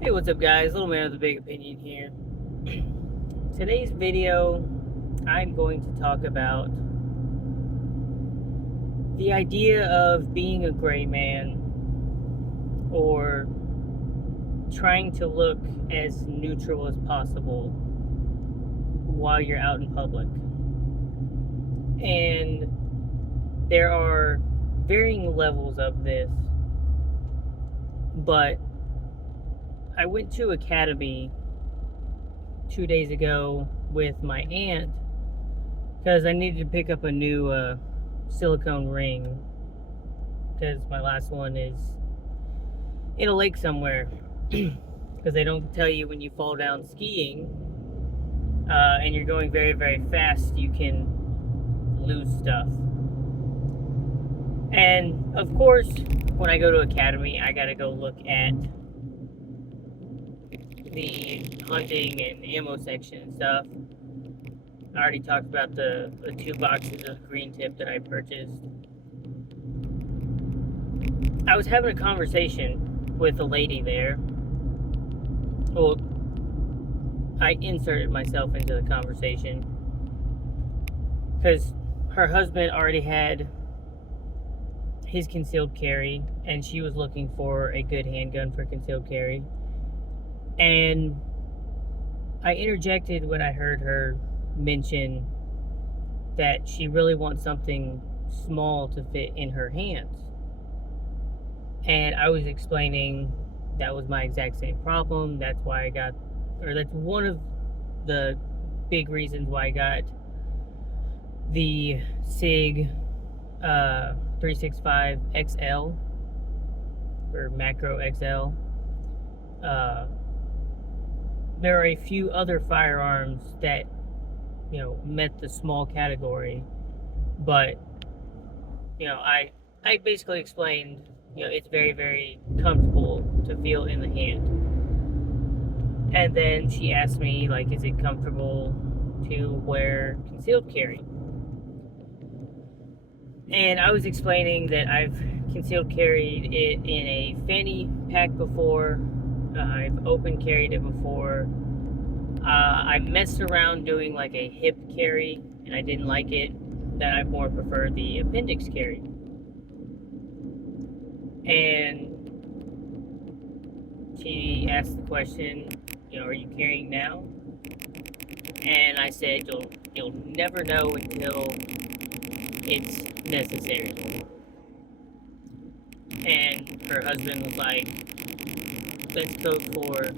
Hey, what's up, guys? Little man with a big opinion here. Today's video, I'm going to talk about the idea of being a gray man or trying to look as neutral as possible while you're out in public. And there are varying levels of this, but I went to Academy 2 days ago with my aunt because I needed to pick up a new silicone ring because my last one is in a lake somewhere. Because they don't tell you when you fall down skiing and you're going very, very fast, you can lose stuff. And of course, when I go to Academy, I gotta go look at the hunting and ammo section and stuff. I already talked about the 2 boxes of green tip that I purchased. I was having a conversation with a lady there. Well, I inserted myself into the conversation because her husband already had his concealed carry and she was looking for a good handgun for concealed carry. And I interjected when I heard her mention that she really wants something small to fit in her hands. And I was explaining that was my exact same problem. That's why I got, or that's one of the big reasons why I got the SIG 365 XL or Macro XL. There are a few other firearms that met the small category, but I basically explained it's very, very comfortable to feel in the hand. And then she asked me, like, is it comfortable to wear concealed carry? And I was explaining that I've concealed carried it in a fanny pack before. I've open carried it before. I messed around doing like a hip carry, and I didn't like it. That I more prefer the appendix carry. And she asked the question, are you carrying now? And I said, you'll never know until it's necessary. And her husband was like, let's go for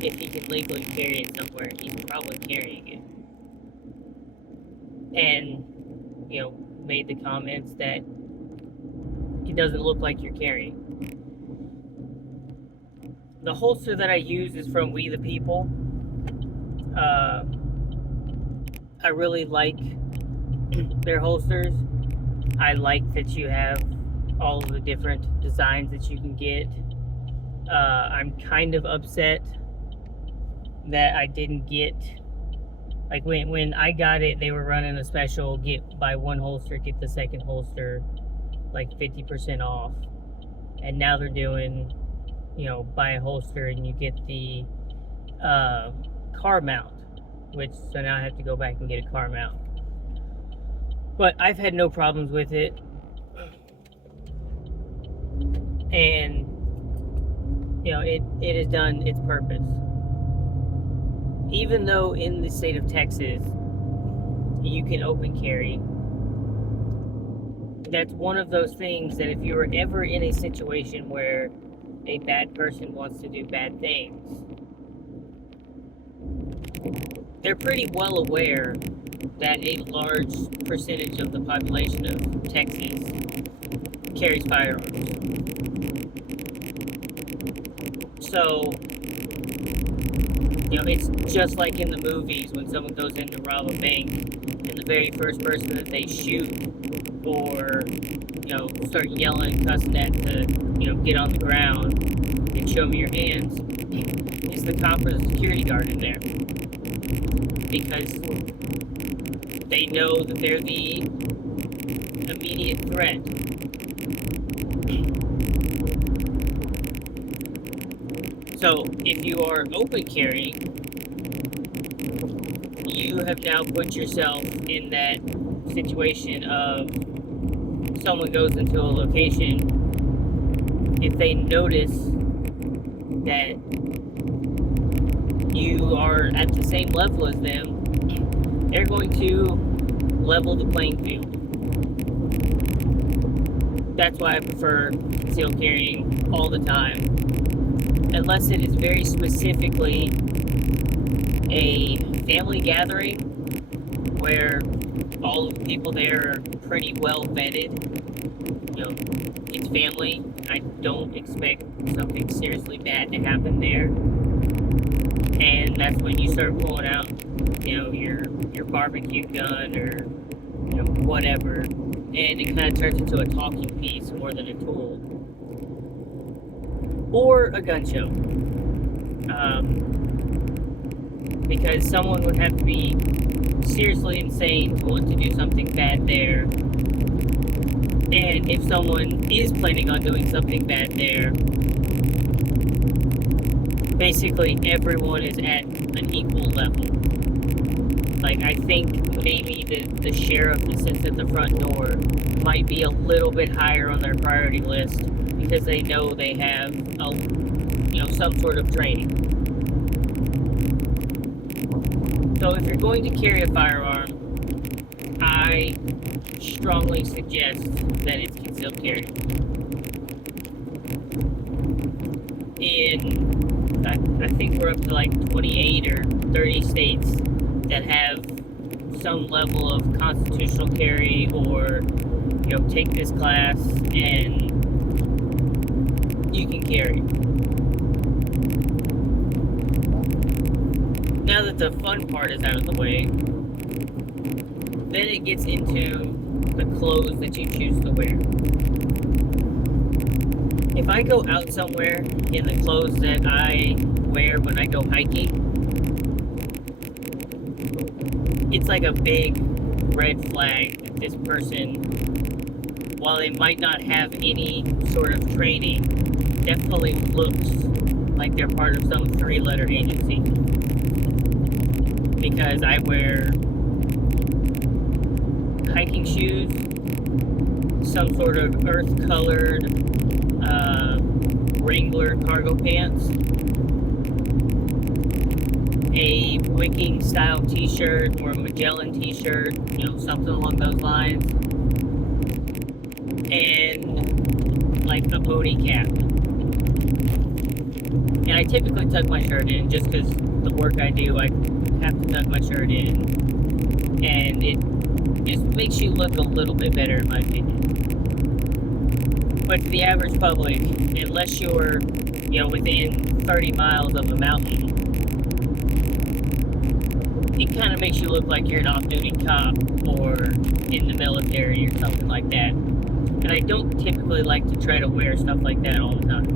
if he can legally carry it somewhere, he's probably carrying it. And, made the comments that it doesn't look like you're carrying. The holster that I use is from We the People. I really like their holsters. I like that you have all of the different designs that you can get. I'm kind of upset that I didn't get, like when I got it, they were running a special buy one holster, get the second holster, like 50% off. And now they're doing, buy a holster and you get the car mount, so now I have to go back and get a car mount. But I've had no problems with it. And, it has done its purpose. Even though in the state of Texas, you can open carry, that's one of those things that if you were ever in a situation where a bad person wants to do bad things, they're pretty well aware that a large percentage of the population of Texas carries firearms. So, it's just like in the movies when someone goes in to rob a bank and the very first person that they shoot or, start yelling and cussing at to, get on the ground and show me your hands is the cop or the security guard in there. Because they know that they're the immediate threat. So if you are open carrying, you have now put yourself in that situation of someone goes into a location. If they notice that you are at the same level as them, they're going to level the playing field. That's why I prefer concealed carrying all the time, unless it is very specifically a family gathering where all of the people there are pretty well vetted. You know, it's family. I don't expect something seriously bad to happen there. And that's when you start pulling out, your barbecue gun or whatever, and it kind of turns into a talking piece more than a tool or a gun show. Because someone would have to be seriously insane to want to do something bad there. And if someone is planning on doing something bad there, basically everyone is at an equal level. Like, I think maybe the sheriff that sits at the front door might be a little bit higher on their priority list because they know they have some sort of training. So if you're going to carry a firearm, I strongly suggest that it's concealed carry. I think we're up to like 28 or 30 states that have some level of constitutional carry or, take this class and you can carry. Now that the fun part is out of the way, then it gets into the clothes that you choose to wear. If I go out somewhere in the clothes that I wear when I go hiking, it's like a big red flag that this person, while they might not have any sort of training, definitely looks like they're part of some 3-letter agency. Because I wear hiking shoes, some sort of earth-colored Wrangler cargo pants, a Wicking style t-shirt or a Magellan t-shirt, something along those lines, and like a booty cap. And I typically tuck my shirt in just because the work I do, I have to tuck my shirt in, and it just makes you look a little bit better in my opinion. But to the average public, unless you're, within 30 miles of a mountain, it kind of makes you look like you're an off-duty cop or in the military or something like that. And I don't typically like to try to wear stuff like that all the time.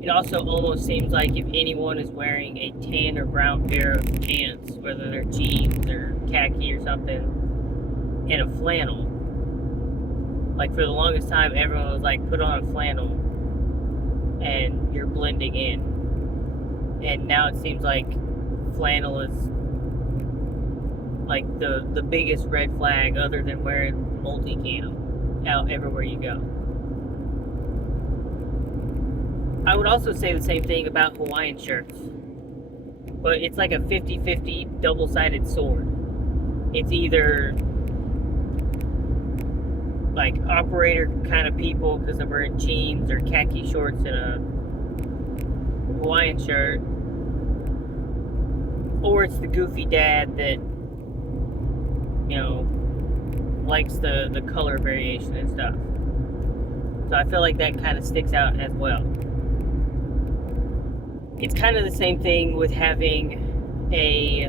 It also almost seems like if anyone is wearing a tan or brown pair of pants, whether they're jeans or khaki or something, and a flannel, like for the longest time everyone was like, put on a flannel and you're blending in. And now it seems like flannel is like the biggest red flag other than wearing multicam out everywhere you go. I would also say the same thing about Hawaiian shirts, but it's like a 50-50 double-sided sword. It's either like operator kind of people because they're wearing jeans or khaki shorts and a Hawaiian shirt, or it's the goofy dad that likes the color variation and stuff. So I feel like that kind of sticks out as well. It's kind of the same thing with having a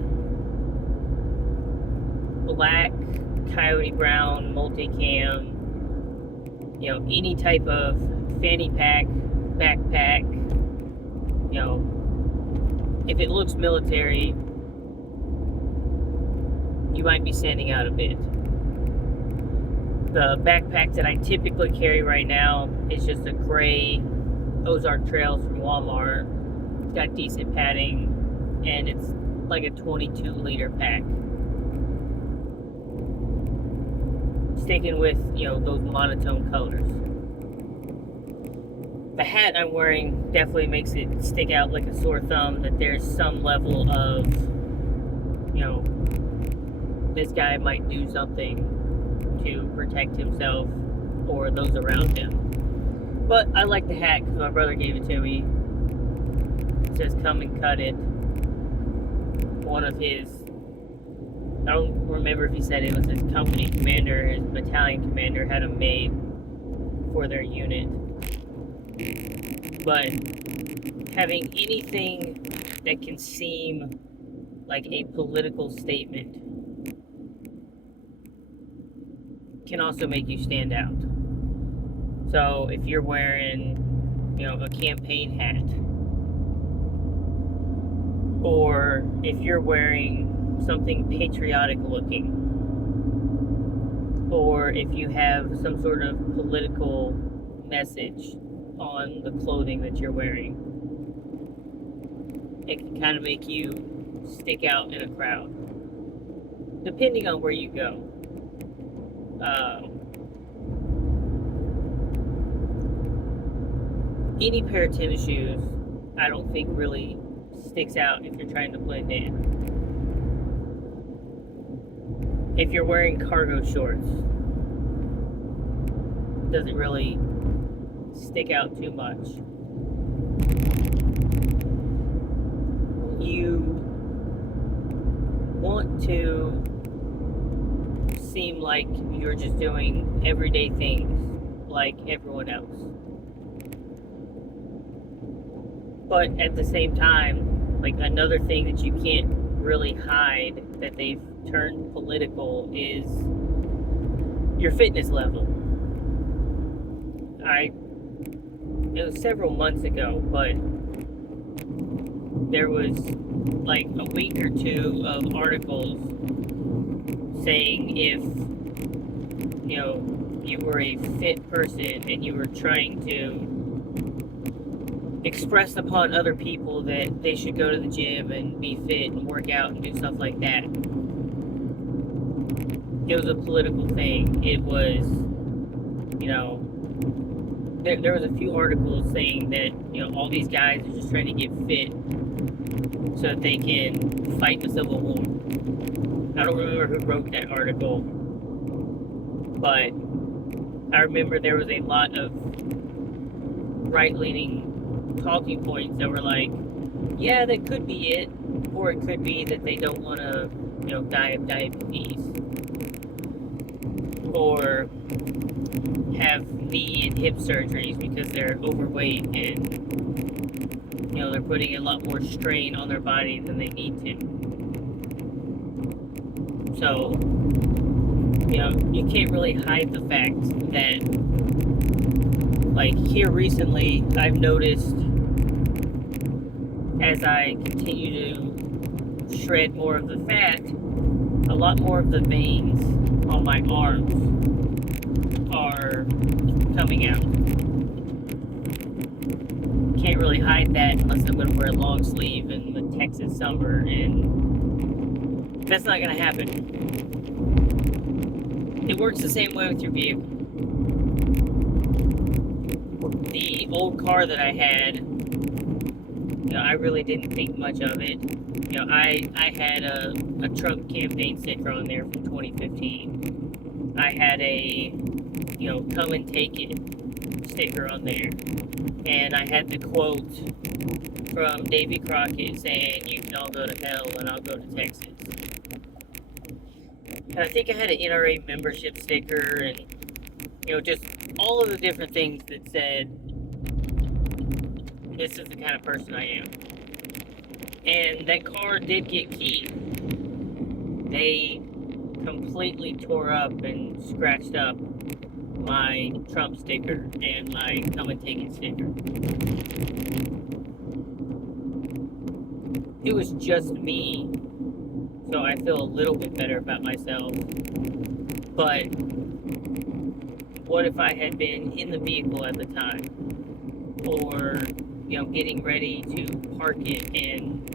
black coyote brown multicam, any type of fanny pack, backpack, if it looks military, you might be standing out a bit. The backpack that I typically carry right now is just a gray Ozark Trails from Walmart. It's got decent padding, and it's like a 22-liter pack. Sticking with, those monotone colors. The hat I'm wearing definitely makes it stick out like a sore thumb that there's some level of, this guy might do something to protect himself or those around him. But I like the hat because my brother gave it to me. It says "Come and Cut It." One of his, I don't remember if he said it was his company commander, his battalion commander had them made for their unit. But having anything that can seem like a political statement can also make you stand out. So if you're wearing, a campaign hat, or if you're wearing something patriotic looking, or if you have some sort of political message on the clothing that you're wearing, it can kind of make you stick out in a crowd, depending on where you go. Any pair of tennis shoes, I don't think really sticks out if you're trying to blend in. If you're wearing cargo shorts, it doesn't really stick out too much. You want to seem like you're just doing everyday things like everyone else. But at the same time, like, another thing that you can't really hide that they've turned political is your fitness level. It was several months ago, but there was like a week or two of articles saying if, you were a fit person and you were trying to express upon other people that they should go to the gym and be fit and work out and do stuff like that. It was a political thing. It was, there was a few articles saying that, all these guys are just trying to get fit so that they can fight the Civil War. I don't remember who wrote that article, but I remember there was a lot of right-leaning talking points that were like, yeah, that could be it, or it could be that they don't want to, die of diabetes, or have knee and hip surgeries because they're overweight and, they're putting a lot more strain on their body than they need to. So, you can't really hide the fact that, like, here recently, I've noticed as I continue to shred more of the fat, a lot more of the veins on my arms are coming out. Can't really hide that unless I'm going to wear a long sleeve in the Texas summer, and that's not going to happen. It works the same way with your vehicle. The old car that I had, I really didn't think much of it. I had a Trump campaign sticker on there from 2015. I had a, come and take it sticker on there. And I had the quote from Davy Crockett saying, "You can all go to hell and I'll go to Texas." And I think I had an NRA membership sticker and, just all of the different things that said, this is the kind of person I am. And that car did get keyed. They completely tore up and scratched up my Trump sticker and my come and take it sticker. It was just me, so I feel a little bit better about myself. But what if I had been in the vehicle at the time, or getting ready to park it, and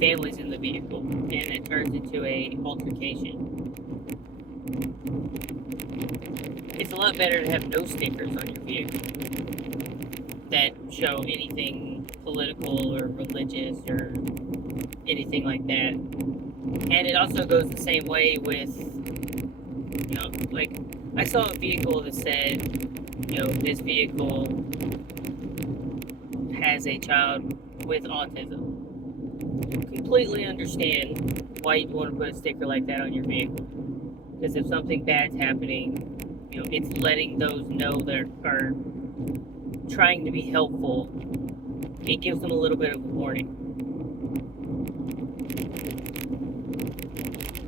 families in the vehicle, and it turns into a altercation. It's a lot better to have no stickers on your vehicle that show anything political or religious or anything like that. And it also goes the same way with, like, I saw a vehicle that said, this vehicle has a child with autism. Completely understand why you'd want to put a sticker like that on your vehicle. Because if something bad's happening, it's letting those know that are trying to be helpful. It gives them a little bit of a warning.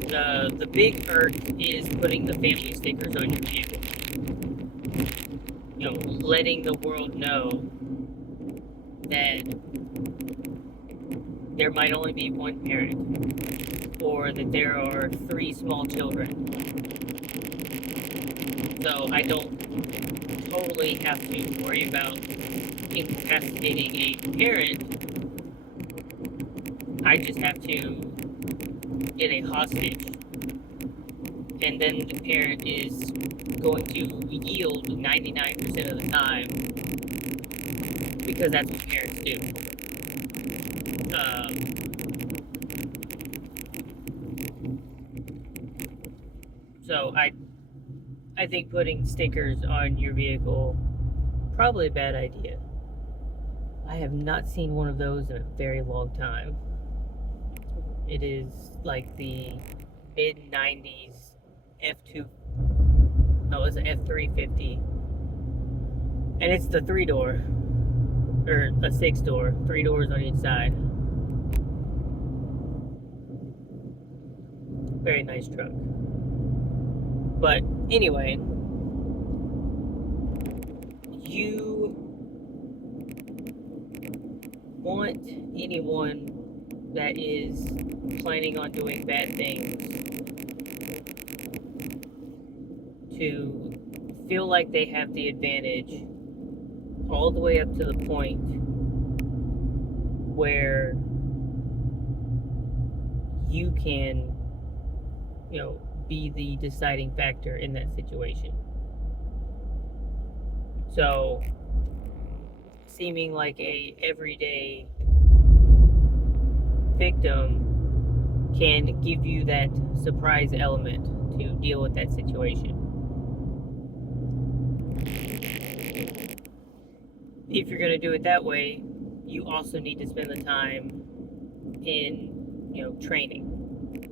The big irk is putting the family stickers on your vehicle. Letting the world know that there might only be one parent, or that there are 3 small children. So I don't totally have to worry about incapacitating a parent. I just have to get a hostage, and then the parent is going to yield 99% of the time, because that's what parents do. So I think putting stickers on your vehicle, probably a bad idea. I have not seen one of those in a very long time. It is like the mid-90s F2, no, it's an F350. And it's the 3-door, or a 6-door, 3 doors on each side. Very nice truck. But anyway, you want anyone that is planning on doing bad things to feel like they have the advantage all the way up to the point where you can, be the deciding factor in that situation. So, seeming like a everyday victim can give you that surprise element to deal with that situation. If you're going to do it that way, you also need to spend the time in, training.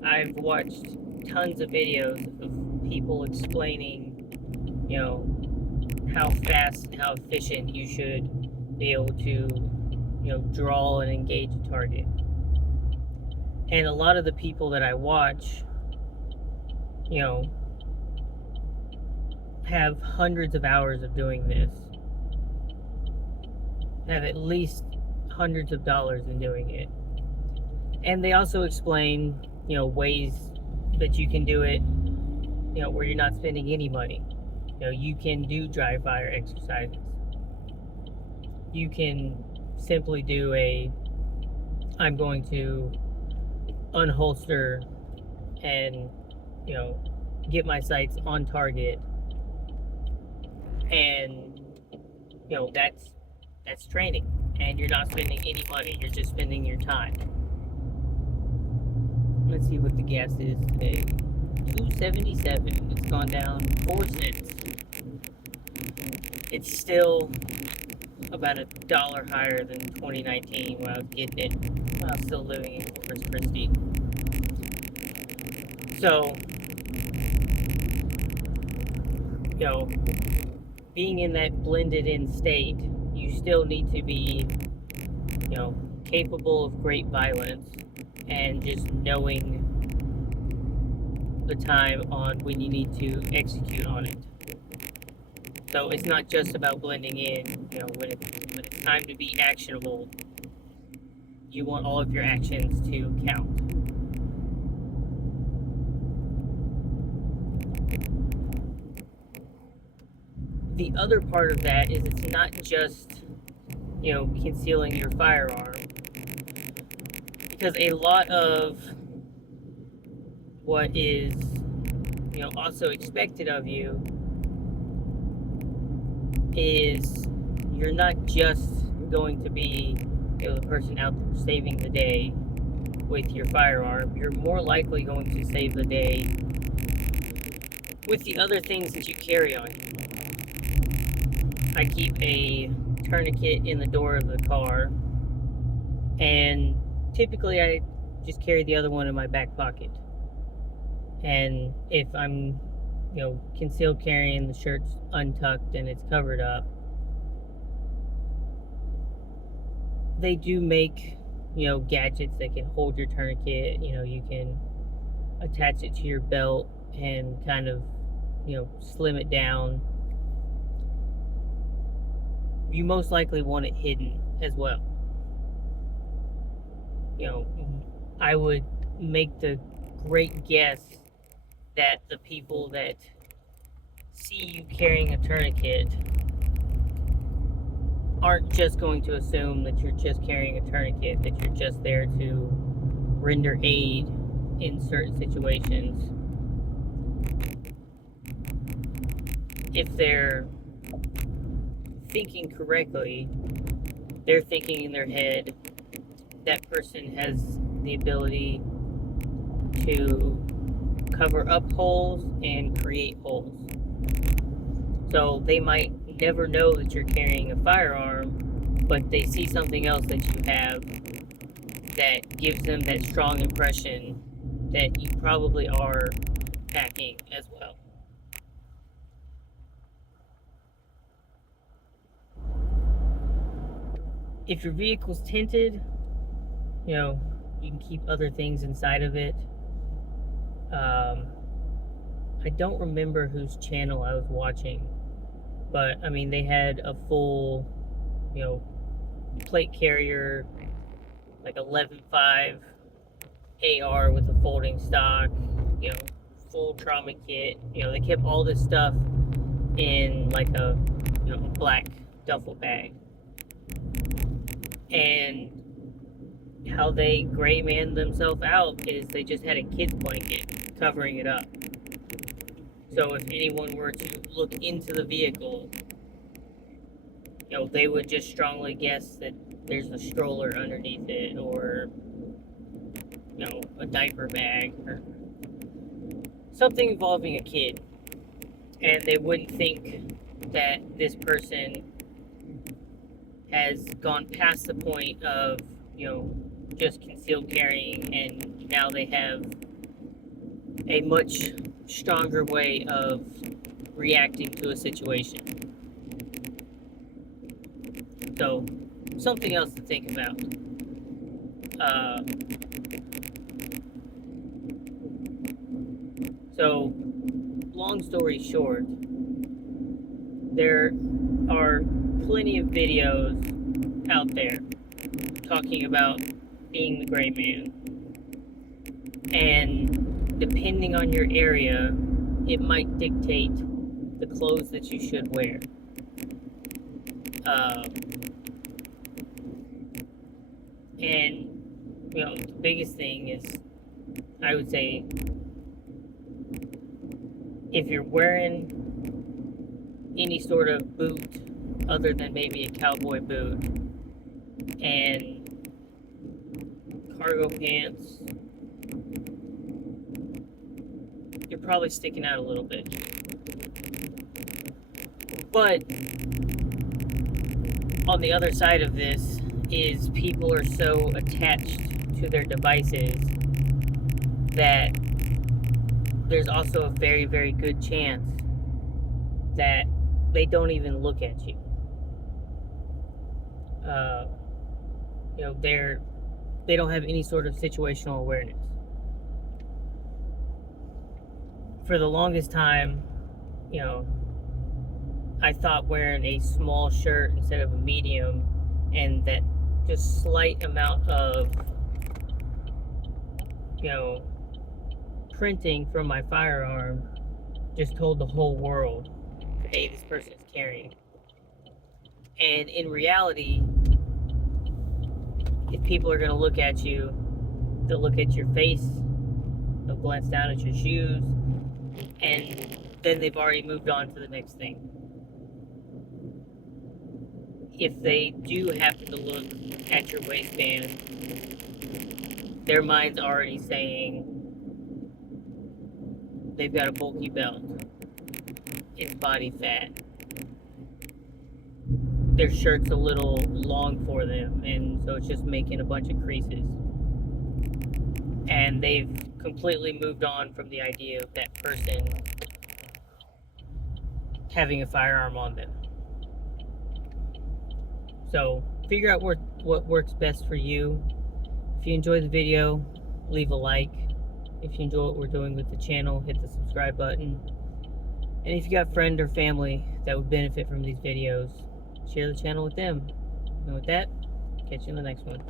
I've watched tons of videos of people explaining, how fast and how efficient you should be able to, draw and engage a target. And a lot of the people that I watch, have hundreds of hours of doing this, have at least hundreds of dollars in doing it. And they also explain, ways that you can do it, where you're not spending any money. You can do dry fire exercises. You can simply do I'm going to unholster and, get my sights on target. And, that's training. And you're not spending any money. You're just spending your time. Let's see what the gas is today. $2.77. It's gone down 4 cents. It's still about $1 higher than 2019 when I was getting it, when I was still living in Corpus Christi. So, being in that blended in state, you still need to be, capable of great violence, and just knowing the time on when you need to execute on it. So it's not just about blending in. When it's time to be actionable, you want all of your actions to count. the other part of that is it's not just, concealing your firearm, because a lot of what is, also expected of you is you're not just going to be, the person out there saving the day with your firearm. You're more likely going to save the day with the other things that you carry on you. I keep a tourniquet in the door of the car, and typically I just carry the other one in my back pocket. And if I'm, concealed carrying, the shirt's untucked and it's covered up, they do make, gadgets that can hold your tourniquet. You can attach it to your belt and kind of, slim it down. You most likely want it hidden as well. I would make the great guess that the people that see you carrying a tourniquet aren't just going to assume that you're just carrying a tourniquet, that you're just there to render aid in certain situations. If they're thinking correctly, they're thinking in their head, that person has the ability to cover up holes and create holes. So they might never know that you're carrying a firearm, but they see something else that you have that gives them that strong impression that you probably are packing as well. If your vehicle's tinted, you can keep other things inside of it. I don't remember whose channel I was watching, but I mean, they had a full, plate carrier, like 11.5 AR with a folding stock, full trauma kit. They kept all this stuff in like a, black duffel bag. And how they gray man themselves out is they just had a kid's blanket covering it up. So if anyone were to look into the vehicle, they would just strongly guess that there's a stroller underneath it, or, a diaper bag, or something involving a kid. And they wouldn't think that this person has gone past the point of, just concealed carrying, and now they have a much stronger way of reacting to a situation. So, something else to think about. So, long story short, there are plenty of videos out there talking about being the gray man. And depending on your area, it might dictate the clothes that you should wear. And, the biggest thing is, I would say, if you're wearing any sort of boot other than maybe a cowboy boot and cargo pants, you're probably sticking out a little bit. But on the other side of this is people are so attached to their devices that there's also a very, very good chance that they don't even look at you. They don't have any sort of situational awareness. For the longest time, I thought wearing a small shirt instead of a medium, and that just slight amount of, printing from my firearm just told the whole world hey, this person is carrying. And in reality, if people are going to look at you, they'll look at your face, they'll glance down at your shoes, and then they've already moved on to the next thing. If they do happen to look at your waistband, their mind's already saying they've got a bulky belt, it's body fat, their shirt's a little long for them, and so it's just making a bunch of creases. And they've completely moved on from the idea of that person having a firearm on them. So figure out what works best for you. If you enjoyed the video, leave a like. If you enjoy what we're doing with the channel, hit the subscribe button. And if you got a friend or family that would benefit from these videos, share the channel with them. And with that, catch you in the next one.